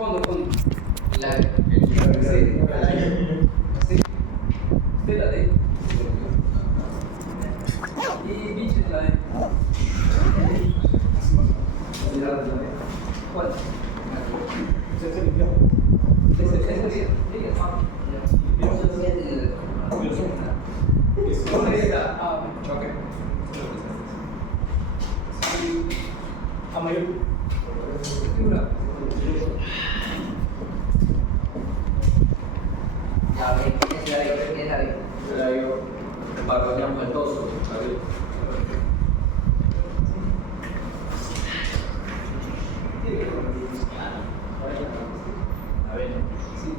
Fondo, fondo. La Sí, sí. Usted la D. Y bicho es la D. ¿Cuál? Se limpió. Ese día. ¿Dónde está? Ah, ok. A mayor. La B, ¿quién es la B? ¿Quién es la B? La yo, parroquiano el toso, ¿sabes? A ver, sí.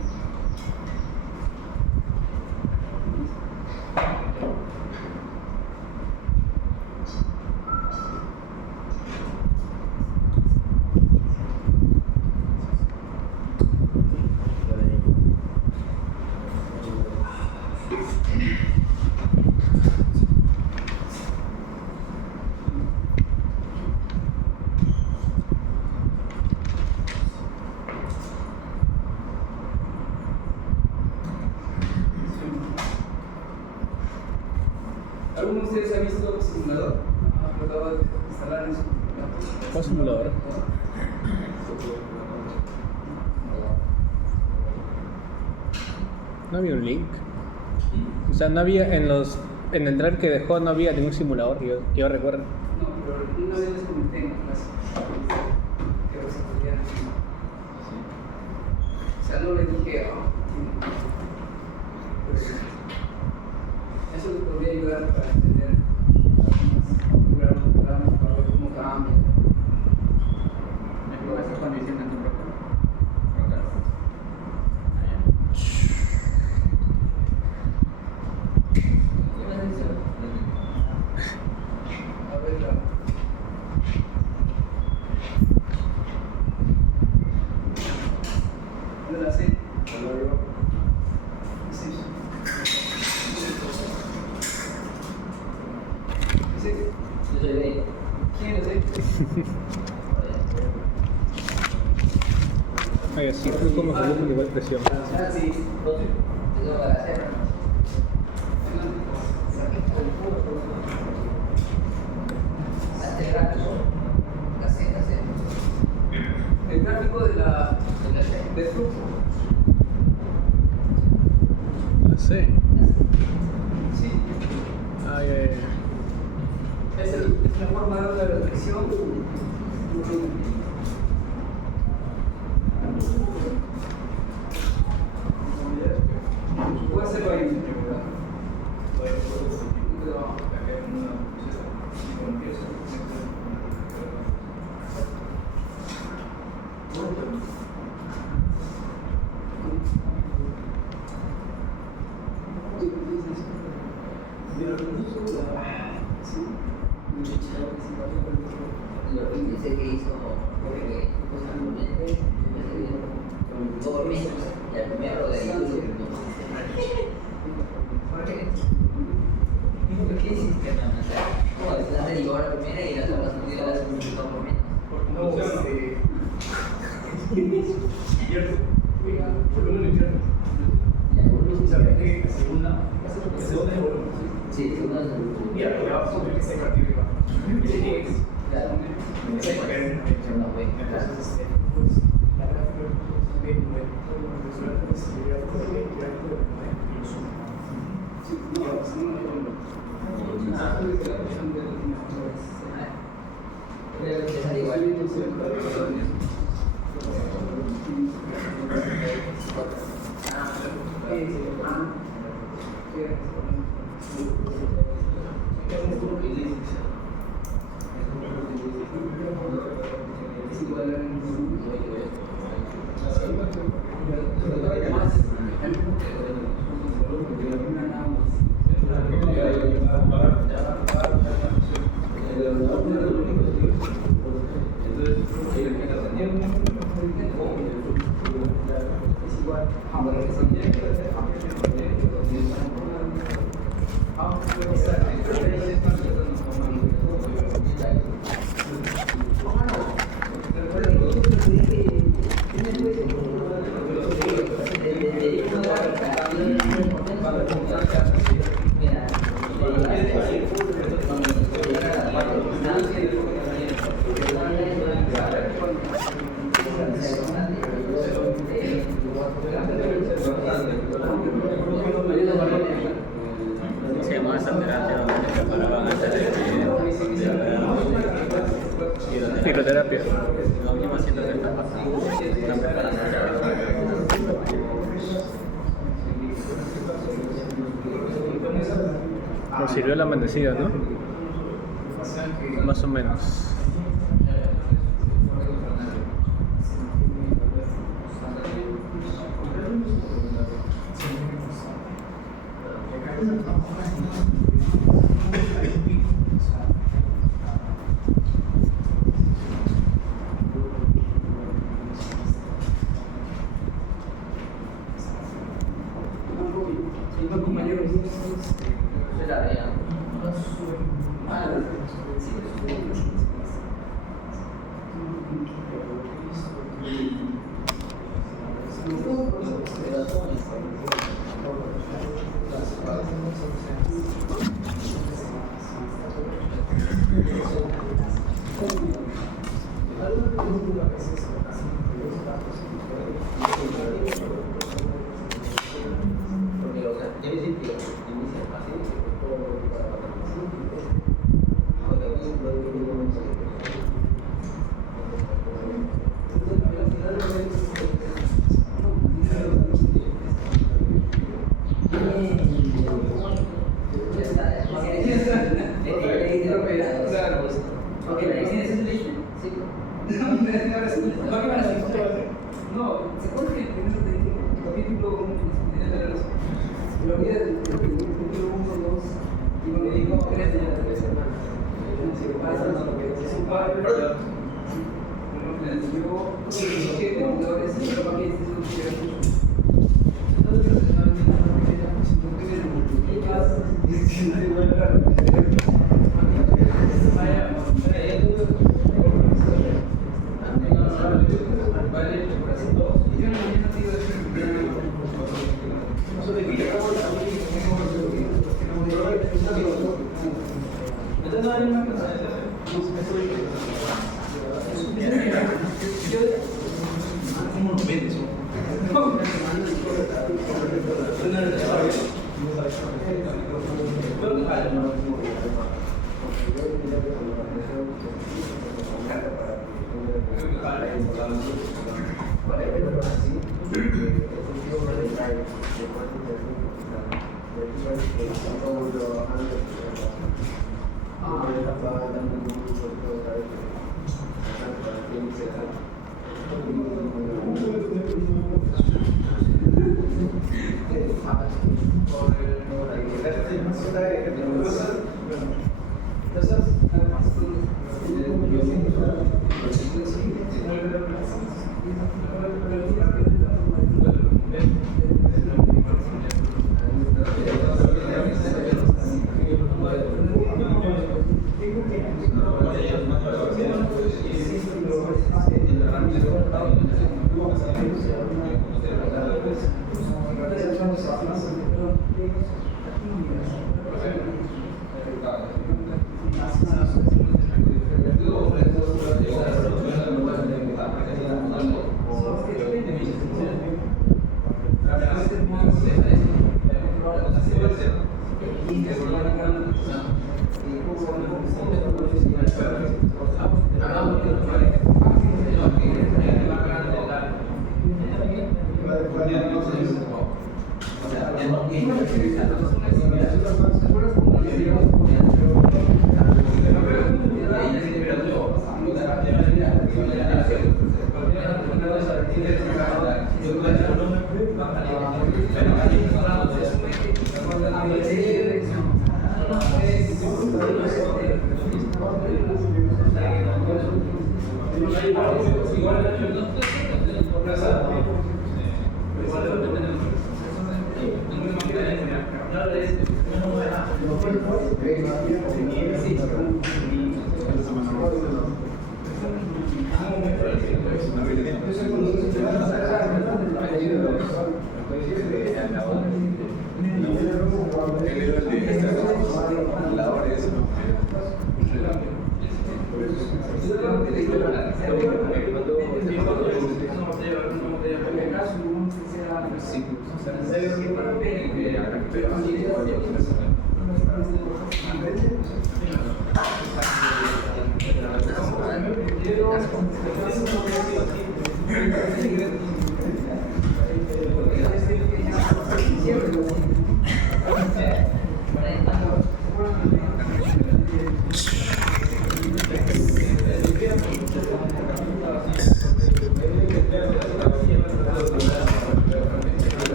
¿Alguno de ustedes ha visto el simulador? Trataba de instalar en su computador. ¿Cuál simulador? No había un link. O sea, no había en el drive que dejó no había ningún simulador que yo recuerdo. No, pero una vez les comenté en clase que se podía. O sea, no le dije, eso les podría ayudar para entender algunos programas, para ver cómo cambia. Me pongo esa condición en tu propio. A ver, ¿dónde la sé? Sí. Sí. Yo soy B. ¿Quién es él? Ay, así fue como salió con igual presión. Sí. Eso para hacer. Hacer rápido. La C. El gráfico del flujo. La C. Sí. Ay, ay, ay. Es la forma de la reflexión. Voy a hacerlo ahí. Lo que dice que hizo porque justamente todo meses y al primero de ahí ¿qué hiciste, mamá? ¿Cómo es? La derivó a la primera y la segunda la multiplicó por menos. Sí, segunda es el claro. Segunda fue. Esa igual. No, yo me siento que está nos sirvió la amanecida, ¿no? Más o menos.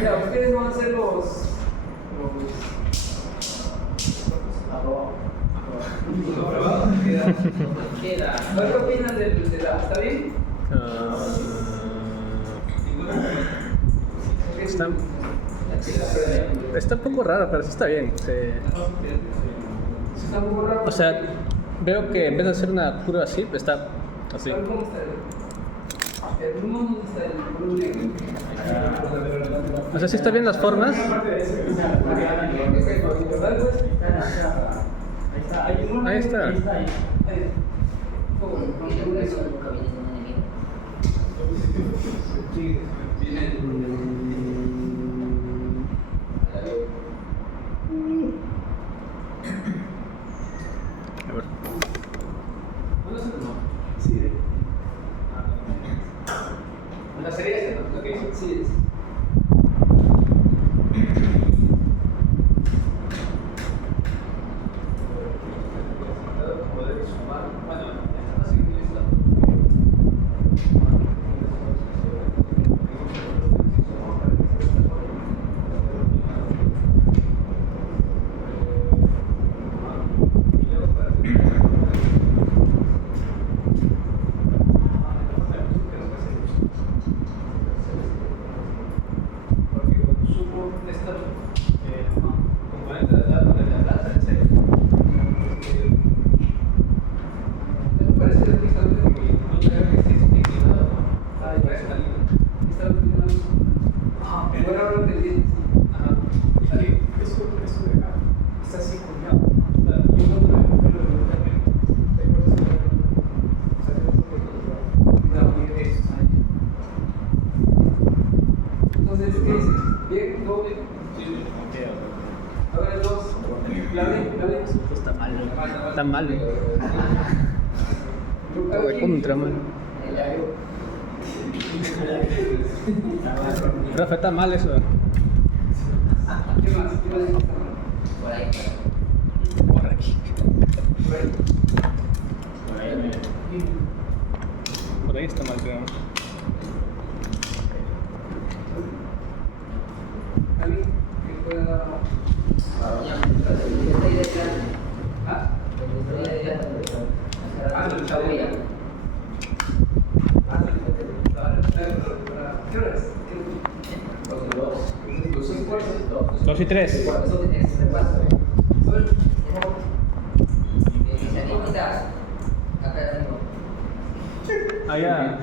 Ya, ustedes van a ser los Queda. ¿qué opinan de la? ¿Está bien? Está un poco raro, pero sí está bien. Está un poco raro. O sea, veo que en vez de hacer una curva así, está así. ¿Cómo está el humo? ¿Dónde está el humo negro? O sea, sí está bien las formas. Ahí está. Esto está mal. Está mal. Todo de contra, man. Profe, está mal eso. ¿Qué más? ¿Qué más? Por ahí. Por aquí. Por ahí está mal, creo. ¿Alguien que pueda...? ¿Ah? ¿Qué hora es? 2 y 3. Allá.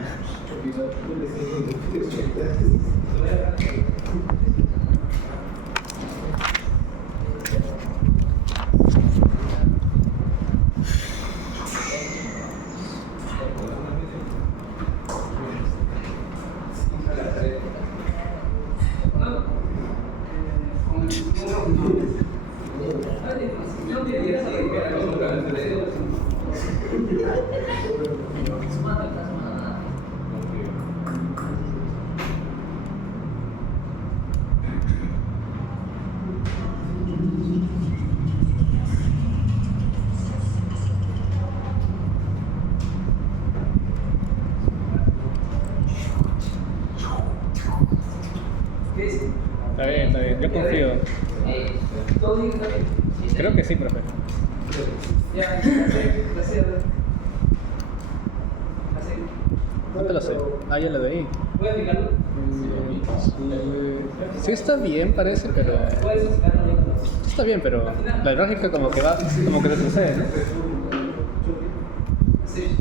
¿Qué es? Está bien, está bien. Yo confío. ¿Todo bien? ¿Está bien? Creo que sí, profe. Ya, gracias. No te lo sé. Ah, ya lo de ahí. ¿Voy a aplicarlo? Sí está bien, parece, pero... ¿Puedes explicarlo ya? Está bien, pero la lógica como que va, como que retrocede, ¿no? Sí.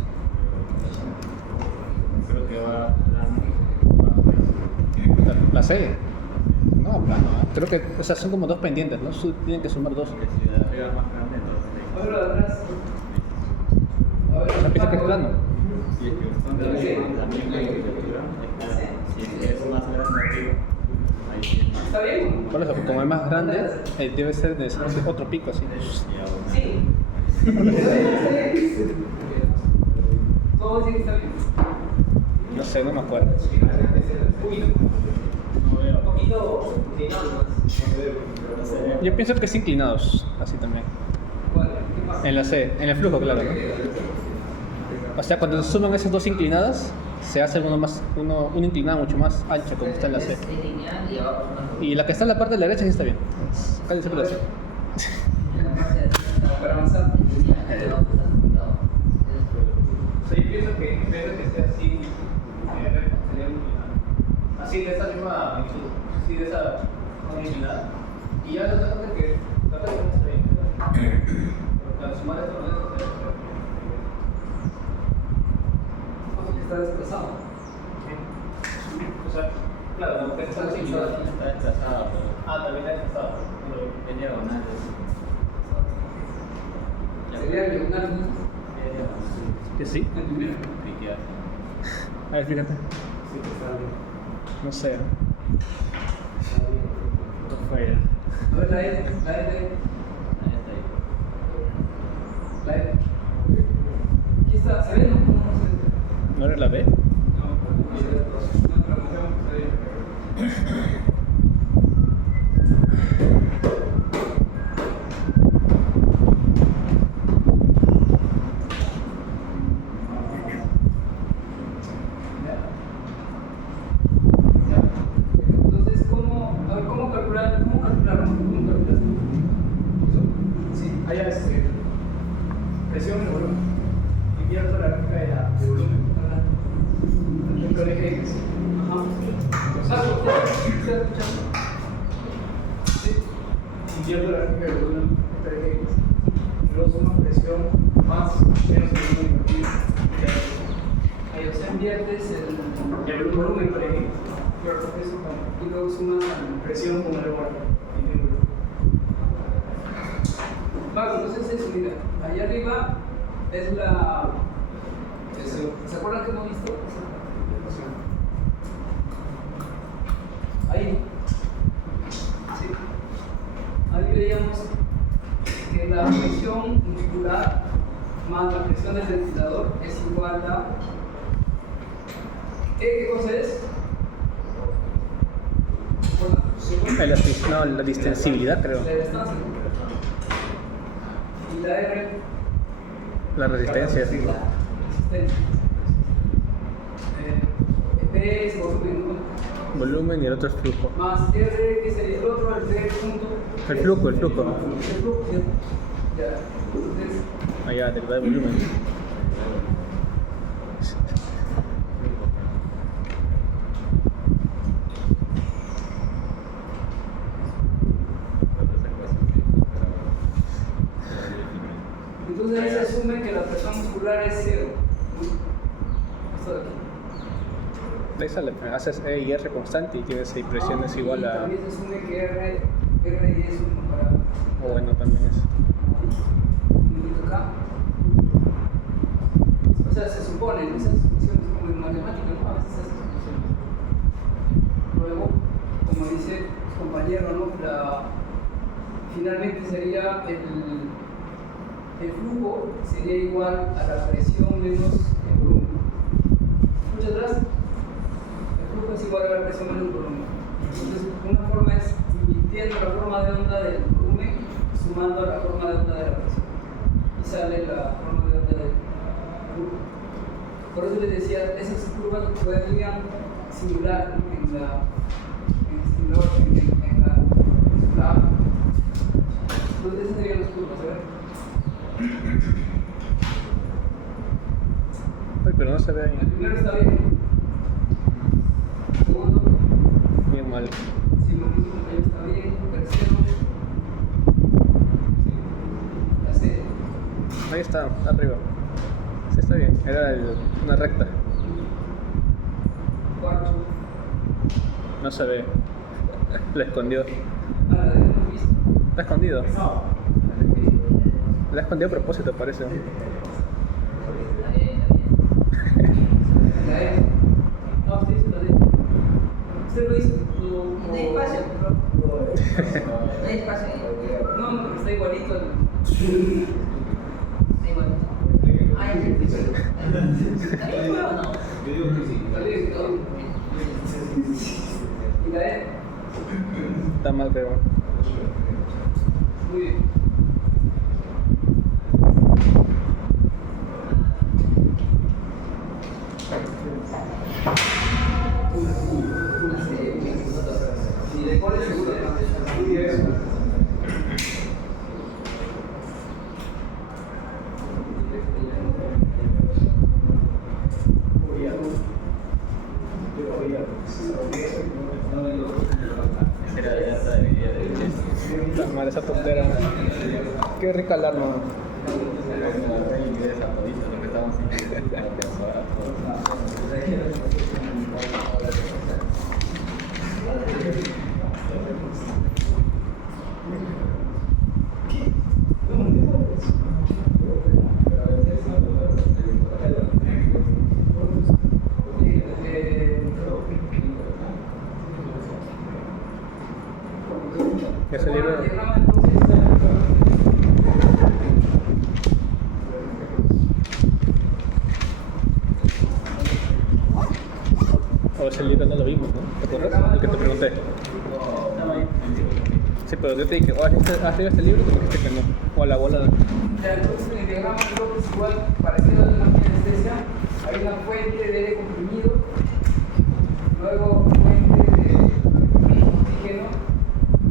Creo que va La serie. No, plano, ¿eh? Creo que, o sea, son como dos pendientes, ¿no? Tienen que sumar dos. porque si de arriba es más grande, entonces A ver, lo de atrás. A ver, O sea, piensa que es plano. si es que son de arriba, también hay que arriba. Si es que es más grande arriba, ahí sí. ¿Está bien? Por eso, como es más grande, debe ser de otro pico así. Sí. Todo dice que está bien. No sé, no me acuerdo. Un poquito inclinado más. Yo pienso que es inclinados, así también. ¿Cuál? ¿Qué pasa? En la C, en el flujo, claro, ¿no? O sea, cuando se suman esas dos inclinadas, se hace uno inclinado mucho más ancho, como está en la C. Y la que está en la parte de la derecha sí está bien. Casi siempre la C. Para avanzar. O sea, yo pienso que en vez de que esté así, sería inclinado. Así, de esa misma magnitud. Así, de esa inclinada. Y ya la otra cosa que está bien. Para sumar esto con esto, Porque está desplazado. o sea, claro, como que está así. Está desplazado, pero Ah, también está desplazado. es diagonal. Sería diagonal. ¿Que sí? El primero. A ver, fíjate. No sé. A ver, la E. La E. Aquí está, ¿se ve? No, ¿No era la B? no, entonces, ¿cómo calcular? Sí, allá es presión y volumen. Invierto la gráfica de volumen para el eje X. Ajá. ¿Estás escuchando? Sí. Invierto la gráfica de volumen para el eje X. Luego suma presión más menos el volumen invertido. Ahí, o sea, inviertes el volumen para el eje X. Y luego sumas presión con el volumen. Vale, entonces eso, mira, allá arriba es la... ¿Se acuerdan que hemos visto? Ahí. Sí. Ahí veíamos la presión muscular más la presión del ventilador es igual a... ¿Qué cosa es? No, la distensibilidad, creo. La distancia. Y la R, La resistencia. resistencia. P es volumen, ¿no? Volumen y el otro es flujo. Más R, que sería el otro, el P punto. El flujo, el flujo. El flujo, ya. Entonces, Allá, derivada de volumen. entonces ahí se asume que la presión muscular es cero. Esto de aquí. Ahí sale, haces E y R constante y tienes ahí presiones igual y a... también se asume que R y es 1 para... O bueno, también es... Un acá. O sea, se supone, ¿no? Esas funciones como en matemáticas, ¿no? A veces esas funciones. Luego, como dice su compañero, ¿no? Finalmente sería el flujo sería igual a la presión menos el volumen. ¿Escuchas atrás? El flujo es igual a la presión menos el volumen. Entonces, una forma es invirtiendo la forma de onda del volumen sumando a la forma de onda de la presión. Y sale la forma de onda del flujo. Por eso les decía, esas curvas podrían simular en la entonces esas serían las curvas, a ver. Ay, pero no se ve ahí. El primero está bien. El segundo, Bien mal. si lo mismo está bien. El tercero, sí. La C. Ahí está, arriba. Sí, está bien. Era una recta. Cuarto. No se ve. La escondió. A la D hemos visto. La ha escondido. La ha escondido a propósito, parece. La E. No, usted hizo la D. Usted lo hizo. No hay espacio. No hay espacio. No, no, está igualito. Da igual. Ay, ¿está bien o no? Yo digo que sí. Está bien, está bien. ¿Y la E? Está mal, creo. Muy bien. ¿Cuál es el seguro? Era de esta dividida de Está mal esa tontera. Qué rica alarma. esa todita, lo que estamos Ya se libra. O ese libro no lo vimos, ¿no? ¿Te acuerdas? El que te pregunté. Sí, pero yo te dije, oh, arriba este libro, tú me dijiste que no. O a la bola. Entonces en el diagrama de bloques es igual, parecido a la anestesia, hay una fuente de aire comprimido, luego fuente de oxígeno,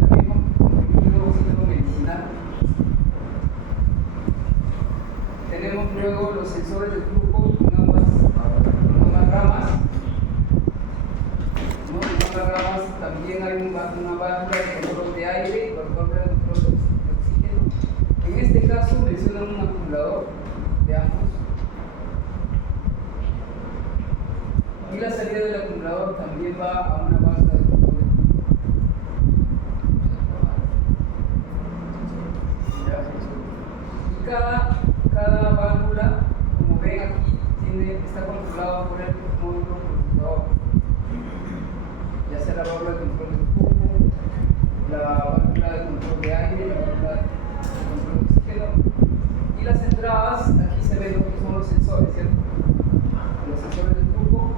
también comprimido oxígeno medicinal. Tenemos luego los sensores de flujo en ambas ramas. ¿No? En ambas ramas también hay una válvula de control de aire y válvula de control de oxígeno. En este caso mencionan un acumulador de ambos. Y la salida del acumulador también va a una válvula de control de flujo. Y cada válvula, como ven aquí, está controlada por el módulo controlador. Ya sea la válvula de control de flujo, la válvula de control de aire, la válvula de control de oxígeno entradas, aquí se ven lo que son los sensores, ¿cierto? Los sensores de flujo,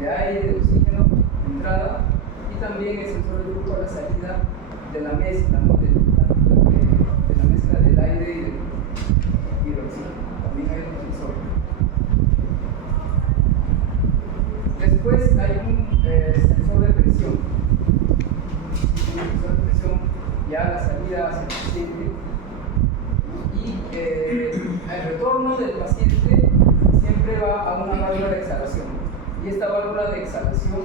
de aire, de oxígeno, de entrada, y también el sensor de flujo a la salida de la mezcla, ¿no? de la mezcla del aire y del oxígeno. También hay un sensor. Después hay un sensor de presión. Un sensor de presión ya a la salida hacia el paciente. Y el retorno del paciente siempre va a una válvula de exhalación. Y esta válvula de exhalación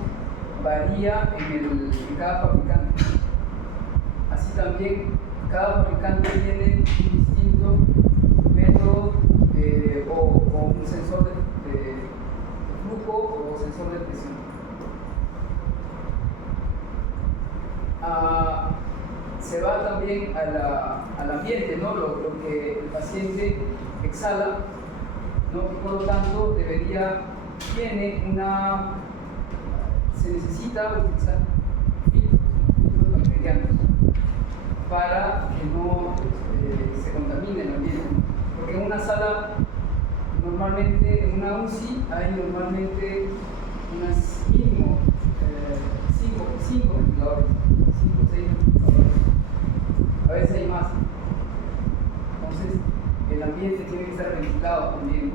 varía en cada fabricante. Así también, cada fabricante tiene un distinto método o un sensor de flujo o sensor de presión. Se va también al ambiente, ¿no? Lo que el paciente exhala, ¿no? Y por lo tanto se necesita utilizar filtros bacterianos para que no se contamine el ambiente, porque en una sala normalmente, en una UCI hay normalmente unas mínimo 5 ventiladores, 5 o 6 ventiladores, a veces hay más. Entonces el ambiente tiene que estar ventilado también.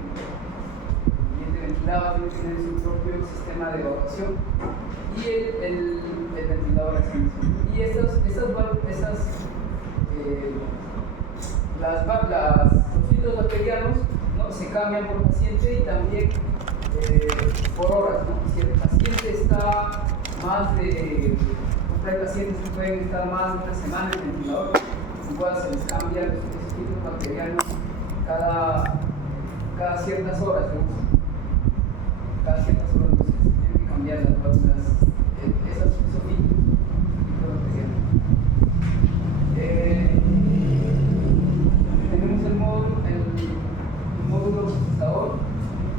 El ambiente ventilado tiene que tener su propio sistema de evacuación y el ventilador de expansión. Y los filtros bacterianos, ¿no? Se cambian por paciente y también por horas, ¿no? Si el paciente está hay pacientes que pueden estar más de una semana en el ventilador, igual se les cambian esos filtros bacterianos cada ciertas horas de uso. Cada ciertas horas de uso se tienen que cambiar las válvulas, esos filtros bacterianos. Tenemos el módulo procesador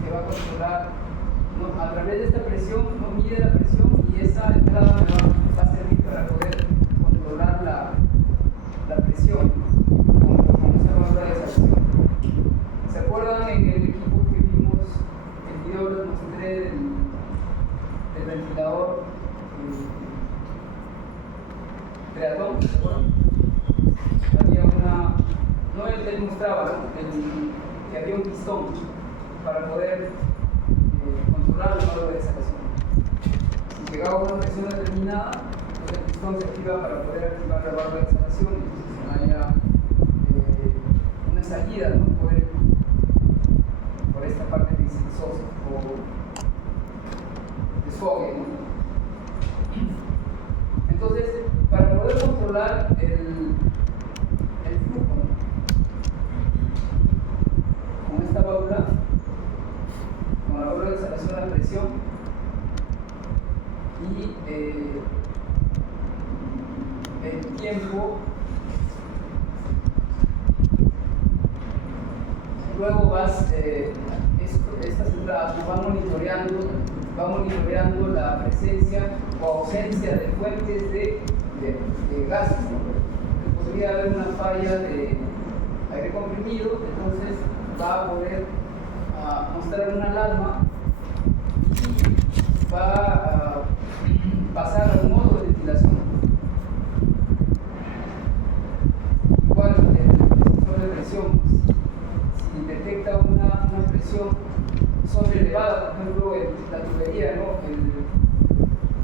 que va a controlar, ¿no? A través de esta presión, no mide la presión y esa entrada va a servir para poder controlar la presión con esa válvula de exhalación. ¿Se acuerdan en el equipo que vimos, el video les mostré del ventilador Triathlon? ¿Se acuerdan? Había no él mostraba, ¿no? Que había un pistón para poder controlar la válvula de exhalación. Si llegaba a una presión determinada, el pistón se activa para poder activar la válvula de exhalación y entonces haya una salida, ¿no? Por esta parte que dice SOS o desfogue, ¿no? Entonces, para poder controlar el flujo con esta válvula, con la válvula de exhalación a la presión y el tiempo, luego estas entradas van monitoreando la presencia o ausencia de fuentes de gases, ¿no? Podría haber una falla de aire comprimido, entonces va a poder mostrar una alarma y va a pasar a un modo de ventilación. Igual el sensor de presión, si detecta una presión sobrelevada, por ejemplo la tubería, ¿no?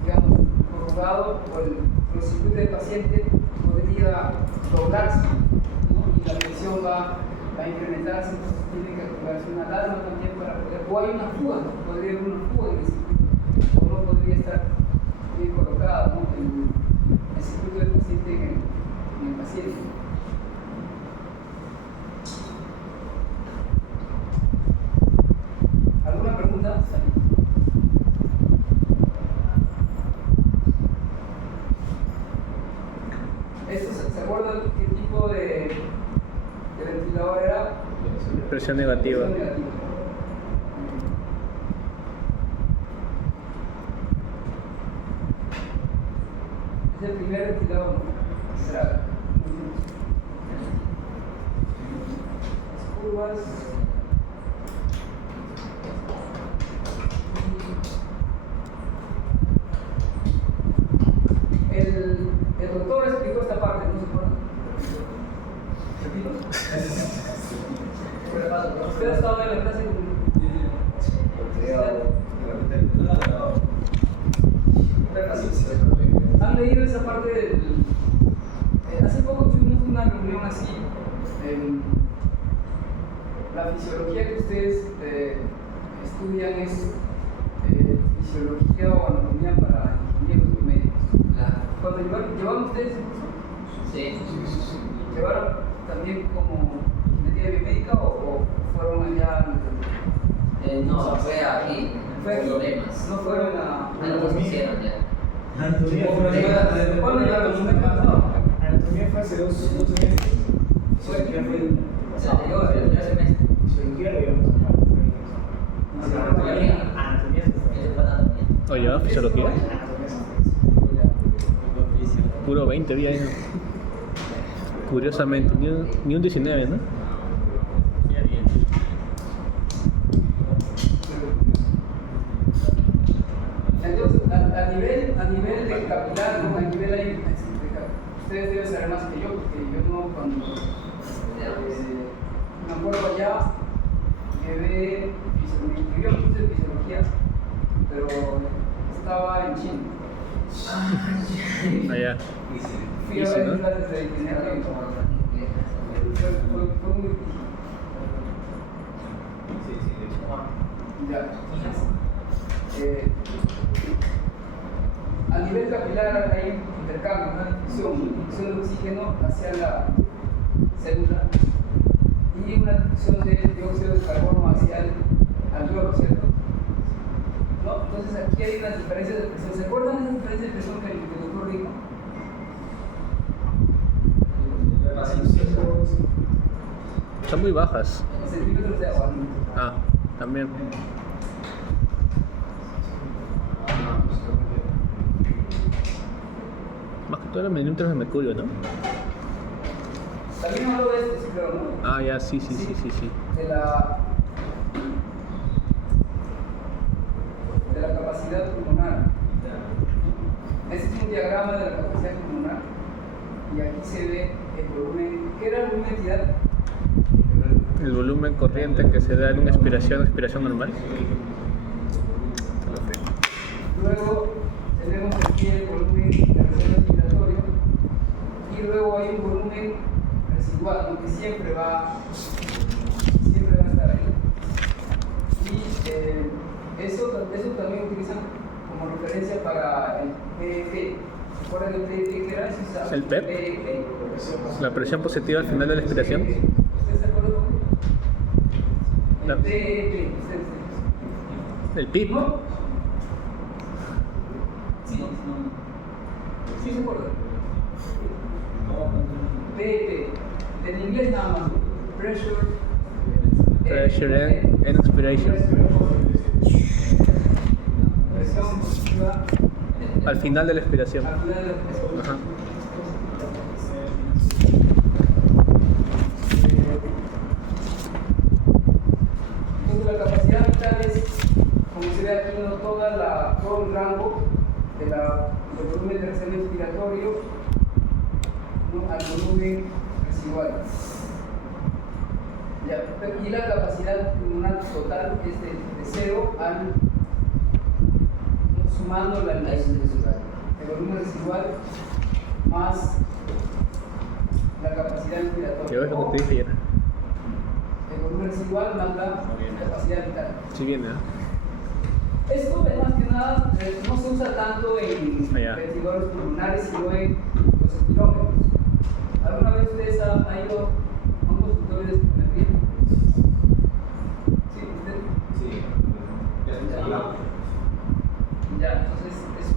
Digamos, el corrugado o el circuito del paciente podría doblarse, ¿no? Y la presión va a incrementarse, entonces tiene que activarse una alarma también para poder, o hay una fuga, ¿no? Podría haber una fuga en el circuito, o no podría estar bien colocada, ¿no? El circuito del paciente en el paciente. ¿Alguna pregunta? ¿Se acuerdan qué tipo de ventilador era? Presión negativa. Presión negativa. Es el primer ventilador, ¿no? Será. curvas. El doctor explicó esta parte, ¿no se acuerdan? ¿Repito? ¿Usted ha estado en la clase con... ¿Han leído esa parte del... hace poco tuvimos una reunión así, la fisiología que ustedes estudian es fisiología o anatomía para ingenieros biomédicos. Cuando llevaron ustedes, Sí. ¿llevaron también como ingeniería biomédica o fueron allá? No, fue aquí. Fue aquí, Problemas. no fueron a... No nos hicieron ya. Anatomía ¿Cuándo llegaron? ¿Un mes pasado? Anatomía fue hace dos semestres. Fisiología fue El anterior, el primer semestre. fisiología lo llevamos a anatomía. Eso fue anatomía. ¿O llevaba fisiología? Puro 20 días, ¿no? Curiosamente, ni un 19, ¿no? Entonces, a nivel de capilar, ¿no? A nivel ahí, ustedes deben saber más que yo, porque yo no cuando me acuerdo allá, llevé fisiología, pero estaba en China. Allá. Fui a Sí, ver ¿no? clases de ingeniería y fue muy difícil. Ya. A nivel capilar hay intercambio, una difusión de oxígeno hacia la célula y una difusión de dióxido de carbono hacia el alveolo, ¿cierto? ¿No? Entonces aquí hay unas diferencias de presión. ¿Se acuerdan de esas diferencias de presión que el doctor dijo? Son muy bajas. Centímetros de agua. Ah, también. Más que todo eran milímetros de mercurio, ¿no? También habló de esto, sí, creo, ¿no? Ah, ya, sí. De la capacidad pulmonar. Este es un diagrama de la capacidad pulmonar y aquí se ve el volumen. ¿Qué era el volumen de entidad? El volumen corriente que se da en una expiración normal. Luego tenemos aquí el volumen de reserva respiratorio y luego hay un volumen residual, ¿no? Que siempre va a estar ahí. Y eso también utilizan como referencia para el PEP. ¿Se acuerdan del PEP que era? ¿El PEP? La presión positiva al final de la expiración. ¿Ustedes se acuerdan con él? La- El PEP. El PIB. ¿No? Sí se acuerdan. PEP. En inglés nada más. Pressure and expiration. Presión positiva Al final de la expiración. al final de la respiración. Ajá. Entonces la capacidad vital es, como se ve aquí, ¿no? todo el rango del volumen de reserva inspiratorio, ¿no? Al volumen residual. Ya, y la capacidad pulmonar total es de 0 al, sumando el volumen residual más la capacidad inspiratoria. ¿Qué ves lo que te dije ayer? El volumen residual más la capacidad vital. Sí viene, ¿no? Esto es más que nada, no se usa tanto en Allá. ventiladores pulmonares, sino en los espirómetros. ¿Alguna vez ustedes han ido a un consultorio de espirometría? ¿Sí? ¿Usted? Ya, entonces es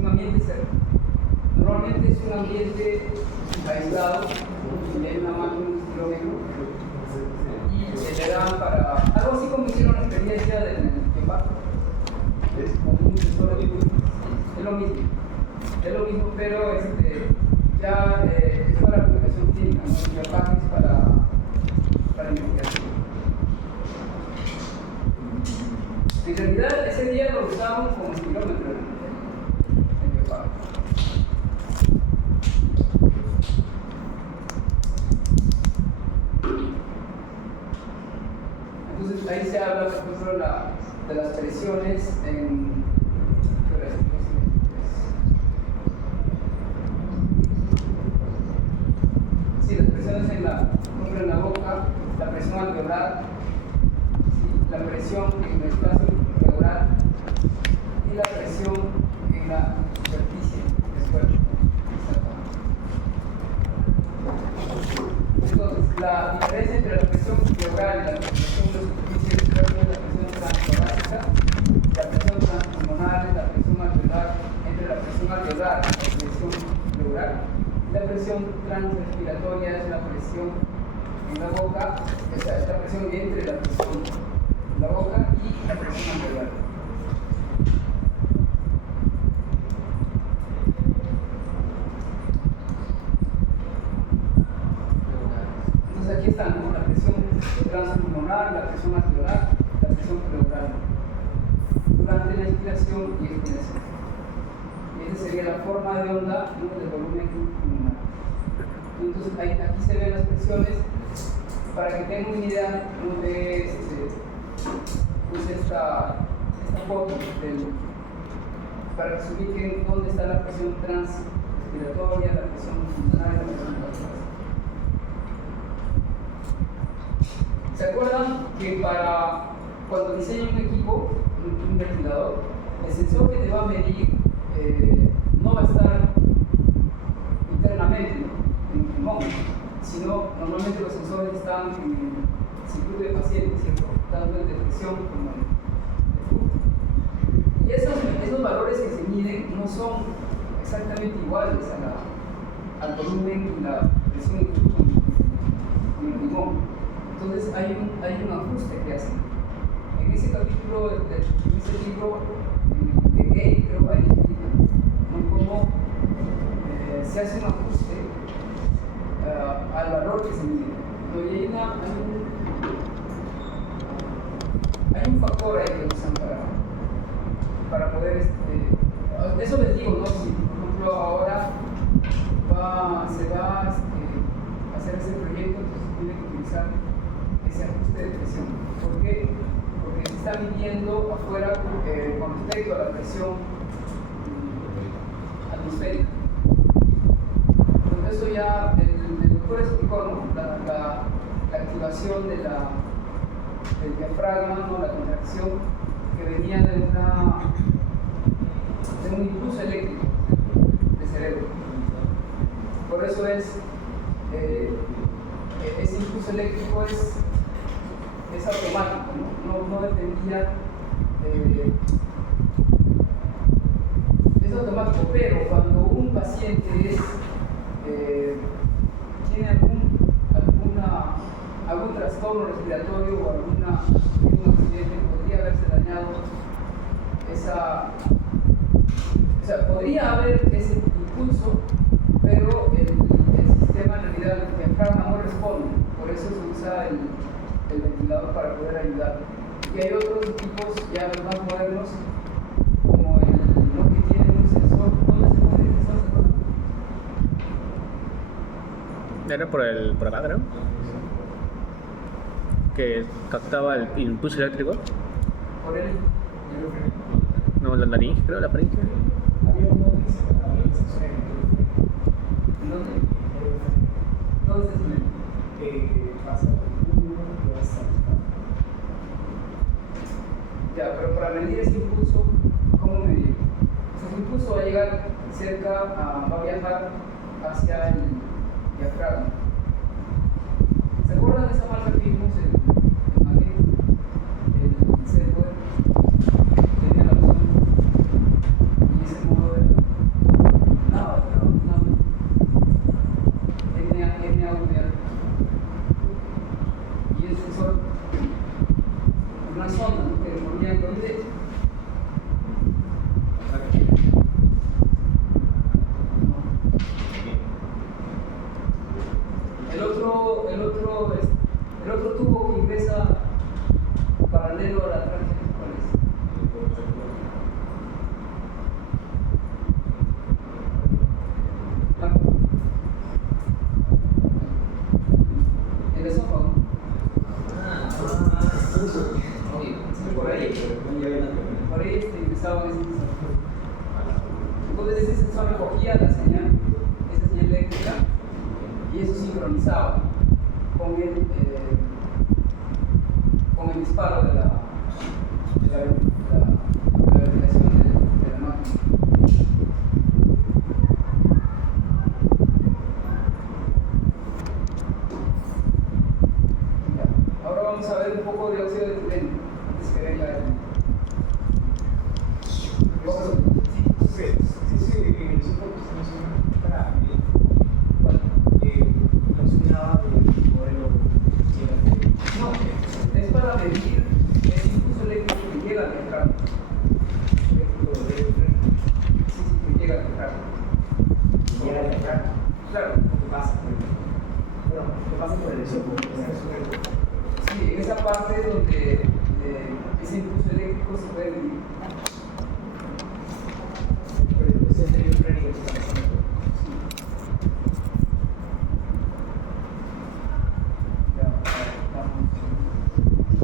un ambiente cerrado. Normalmente es un ambiente aislado, donde hay una máquina, un espirómetro, y se le dan para algo así como hicieron la experiencia del bioparto. Como un sensor de luz. Es lo mismo, pero ya es para la aplicación clínica, ¿no? El bioparto es para investigación. usamos como kilómetro en biofarma. Entonces ahí se habla, por ejemplo, de las presiones en... Sí, las presiones en la boca, la presión alveolar, ¿sí? La presión en el espacio pleural y la presión en la superficie del cuerpo. Entonces, la diferencia entre la presión pleural y la presión de superficie del cuerpo es la presión transtorácica, la presión transpulmonar, la presión alveolar, entre la presión alveolar y la presión pleural. La presión transrespiratoria es la presión en la boca, o sea, es la presión entre la presión en la boca y la presión alveolar. Entonces aquí están, ¿no? La presión transpulmonar, la presión alveolar, la presión pleural durante la inspiración y expiración. Esa sería la forma de onda, ¿no?, del volumen pulmonar. Entonces aquí se ven las presiones para que tengan una idea, ¿no?, de pues esta foto para que se ubiquen dónde está la presión transrespiratoria, la presión pulmonar y la presión alveolar. ¿Se acuerdan que para cuando diseñan un equipo, un ventilador, el sensor que te va a medir no va a estar internamente, ¿no?, en el pulmón, sino normalmente los sensores están en el circuito de paciente, ¿cierto?, tanto en depresión como en flujo. Y esos valores que se miden no son exactamente iguales al volumen y la presión y flujo en el pulmón. Entonces hay un ajuste que hacen. En ese capítulo, en ese libro de Gay, creo que ahí explican, ¿no?, cómo se hace un ajuste al valor que se mide. Y hay un factor ahí que usan para poder, eso les digo, ¿no? Si por ejemplo ahora se va a hacer ese proyecto, entonces tiene que utilizar ese ajuste de presión. ¿Por qué? Porque se está midiendo afuera con respecto a la presión atmosférica. Entonces eso ya el doctor explicó, ¿no?, la activación del diafragma, ¿no?, la contracción que venía de un impulso eléctrico del cerebro. Por eso ese impulso eléctrico es automático, no dependía, es automático, pero cuando un paciente tiene algún trastorno respiratorio o algún accidente, podría haberse dañado podría haber ese impulso, pero el sistema en realidad, el diafragma no responde, por eso se usa el ventilador para poder ayudar. Y hay otros equipos ya los más modernos, como ¿no?, que tienen un sensor. ¿Dónde se pone el sensor? Era por acá, creo. Que captaba el impulso eléctrico. Por el No, la nariz, creo, la faringe. había uno que se ¿en dónde? ¿Dónde se pone? Pasa por uno que va a estar. Ya, pero para medir ese impulso, ¿cómo medir? Ese impulso va a llegar cerca, va a viajar hacia el diafragma. ¿Se acuerdan de esa marca que vimos en Madrid? El Selwer, tenía la opción y ese modo de nada, y el sensor, una sonda, ¿no?, que ponía con derecha. El otro tubo que ingresa paralelo a la tráquea, ¿cuál es? por ahí empezaban ese sensor. Entonces ese sensor recogía la señal, esa señal eléctrica, y eso sincronizaba con el disparo de la ventilación de la máquina. Ya. Ahora vamos a ver un poco de óxido de etileno antes que venga el... No, es para medir el impulso eléctrico que llega al electrón. Que llega al electrón. Claro. ¿Qué pasa por el eso? Sí, en esa parte donde ese impulso eléctrico se puede medir.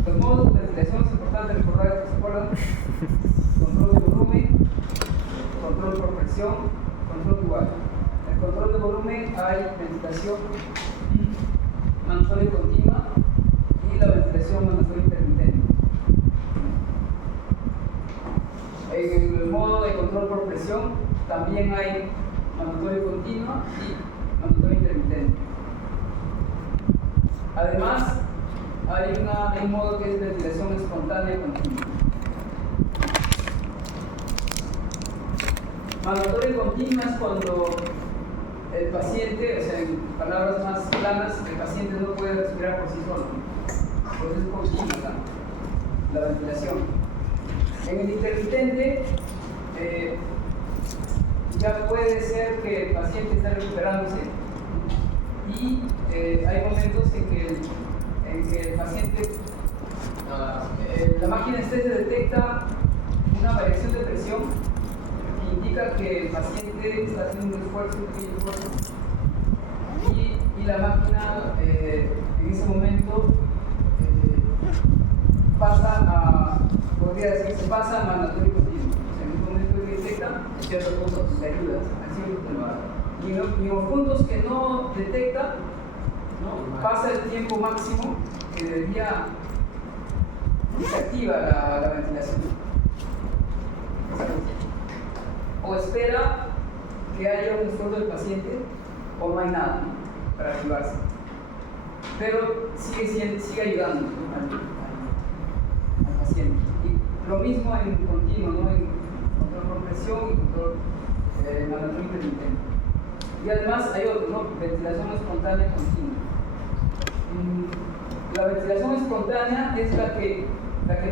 Los modos de ventilación es importante recordar, ¿se acuerdan? Control de volumen, control por presión, control dual. En el control de volumen hay ventilación mandatoria continua y la ventilación mandatoria intermitente. En el modo de control por presión también hay mandatoria continua y mandatoria intermitente. Además, hay un modo que es ventilación espontánea continua. Mandatoria continua es cuando el paciente, o sea, en palabras más planas, el paciente no puede respirar por sí solo. Por eso es continua la ventilación. En el intermitente, ya puede ser que el paciente está recuperándose y hay momentos en que el paciente, la máquina anestesia detecta una variación de presión que indica que el paciente está haciendo un esfuerzo, un pequeño esfuerzo, y la máquina en ese momento pasa a mandatorio continuo. O sea, en un momento que detecta ciertos puntos de ayudas, así lo y en los puntos que no detecta, ¿no? Pasa el tiempo máximo que debería se activa la ventilación. O espera que haya un esfuerzo del paciente o no hay nada, ¿no? Para activarse. Pero sigue ayudando, ¿no? al paciente. Y lo mismo en continuo, ¿no? En control por presión y control mandatorio intermitente. Y además hay otro, ¿no? Ventilación espontánea continua. La ventilación espontánea es la que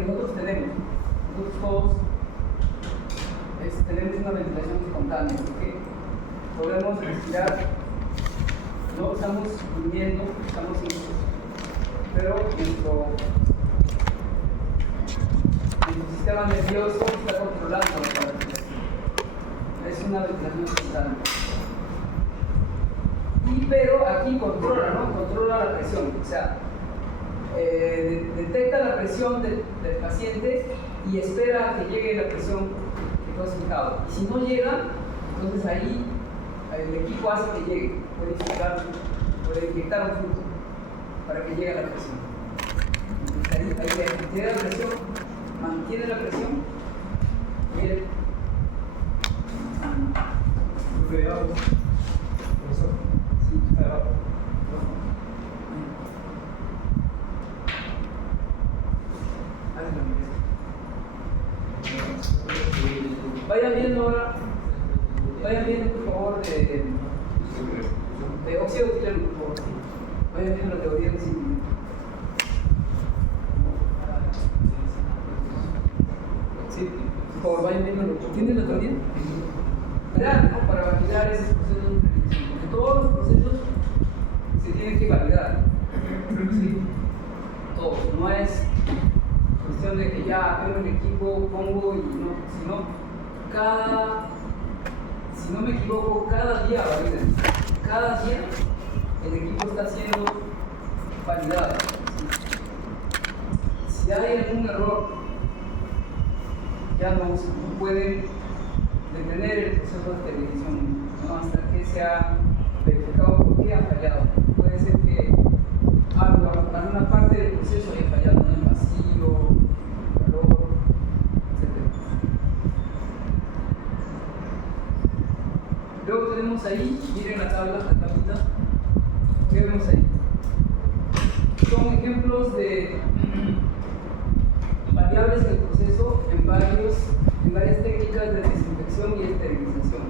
nosotros tenemos. Nosotros todos tenemos una ventilación espontánea, porque podemos respirar, no estamos durmiendo, estamos pero nuestro sistema nervioso está controlando la ventilación. Es una ventilación espontánea. Pero aquí controla, ¿no? Controla la presión, o sea, detecta la presión del paciente y espera a que llegue la presión que tú has fijado. Y si no llega, entonces ahí el equipo hace que llegue, puede inyectar un flujo para que llegue a la presión. Entonces ahí tiene la presión, mantiene la presión y él... Vayan viendo ahora, por favor, de óxido de etileno, por favor. Vayan viendo la teoría de similitud. Sí, por favor, vayan viendo. ¿Tienen la teoría? Validar, ¿no? Para validar esos procesos, porque todos los procesos se tienen que validar. ¿Sí? Todos, no es cuestión de que ya veo el equipo, pongo y no, sino si no me equivoco, cada día validan. Cada día el equipo está siendo validado. Si hay algún error ya no pueden detener el proceso de esterilización, ¿no? Hasta que se ha verificado por qué ha fallado. Puede ser que alguna parte del proceso haya fallado en el vacío, calor, etc. Luego tenemos ahí, miren la tabla, la tablita, ¿qué vemos ahí? Son ejemplos de variables del proceso en varias técnicas de desinfección y esterilización.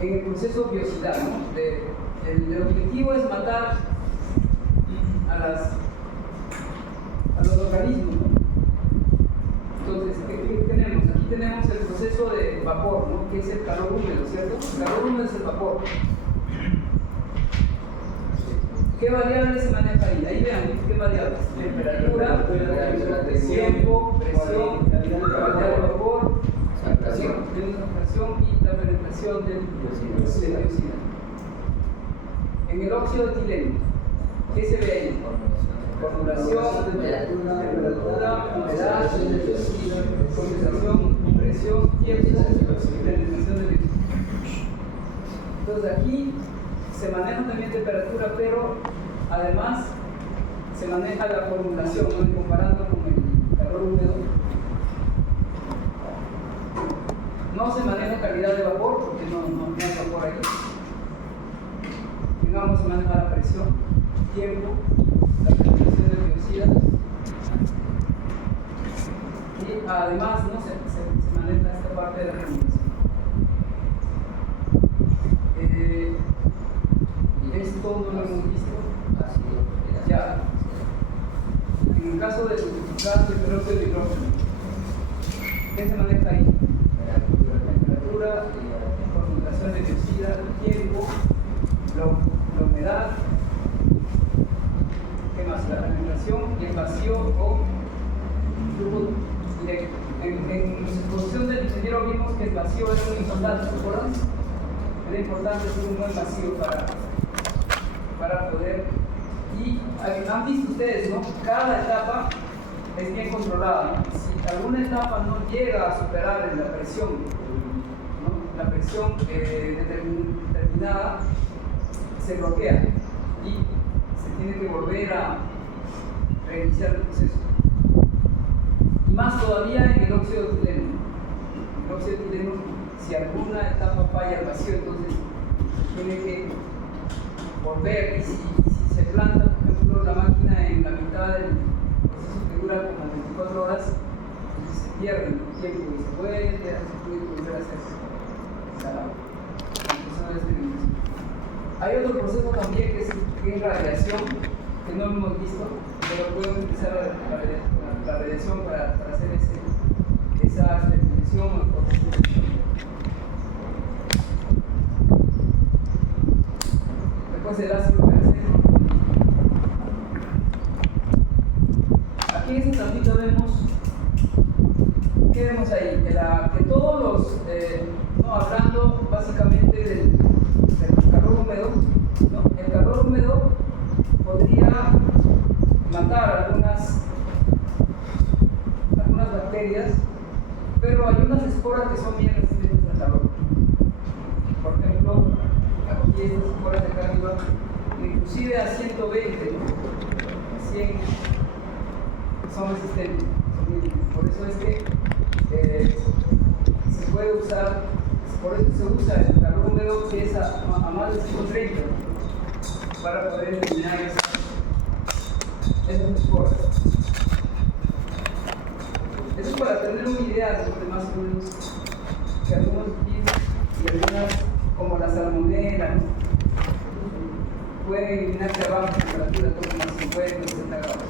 En el proceso biocidal, ¿no? El objetivo es matar a los organismos, ¿no? Entonces, ¿qué tenemos? Aquí tenemos el proceso de vapor, ¿no? Que es el calor húmedo, ¿cierto? El calor húmedo es el vapor. ¿Qué variables se maneja ahí? Ahí vean, ¿qué variables? Temperatura, tiempo, presión, calidad de vapor, presión y la penetración del dióxido. En el óxido de etileno, ¿qué se ve ahí? Formulación, temperatura, humedad, condensación, presión, tiempo y penetración del dióxido. Entonces aquí se maneja también temperatura, pero además se maneja la formulación, ¿no? Comparando con el calor húmedo. No se maneja calidad de vapor porque no hay vapor ahí. Digamos, se maneja la presión, tiempo, la penetración del dióxido. Y además ¿no? se maneja esta parte de la formulación. Esto no lo hemos visto. Ya. En el caso del gas de peróxido de hidrógeno, ¿qué se maneja ahí? Temperatura, concentración de dióxido, tiempo, la humedad, ¿qué más? La penetración y el vacío o flujo directo. En la exposición del ingeniero vimos que el vacío era muy importante, ¿se acuerdan? Era importante hacer un buen vacío para poder. Y han visto ustedes, ¿no? Cada etapa es bien controlada, ¿no? Si alguna etapa no llega a superar la presión, ¿no? La presión determinada se bloquea y se tiene que volver a reiniciar el proceso. Y más todavía en el óxido de etileno. El óxido de etileno, si alguna etapa falla el vacío, entonces se tiene que volver. Y si se planta, por ejemplo, la máquina en la mitad del proceso que dura como 24 horas, entonces se pierde el tiempo y se puede volver a hacer el proceso de esterilización. Hay otro proceso también que es radiación, que no hemos visto, pero podemos utilizar la radiación para hacer esa esterilización o concentración. Después el ácido peracético. Aquí en esta tablita vemos, ¿qué vemos ahí? Que todos los, hablando básicamente del calor húmedo, ¿no? El calor húmedo podría matar algunas bacterias, pero hay unas esporas que son bien resistentes al calor. Por ejemplo, aquí estas esporas de acá arriba, inclusive a 120, ¿no? A 100 son resistentes. Por eso es que se puede usar, por eso se usa el calor húmedo que es a más de 130, ¿no? Para poder eliminar esas esporas. Eso es para tener una idea de más o menos que algunos virus y algunas, como la salmonela, ¿no? Pueden eliminarse a baja temperatura, como a 50 o 60 grados.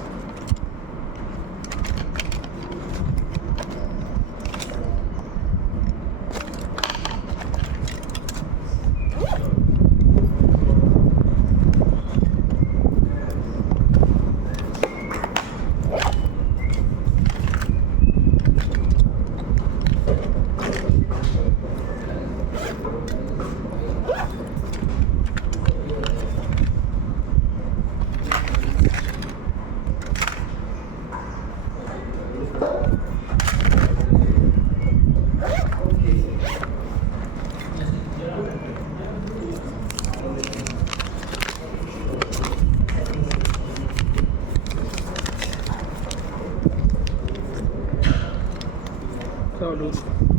Chao, Luz.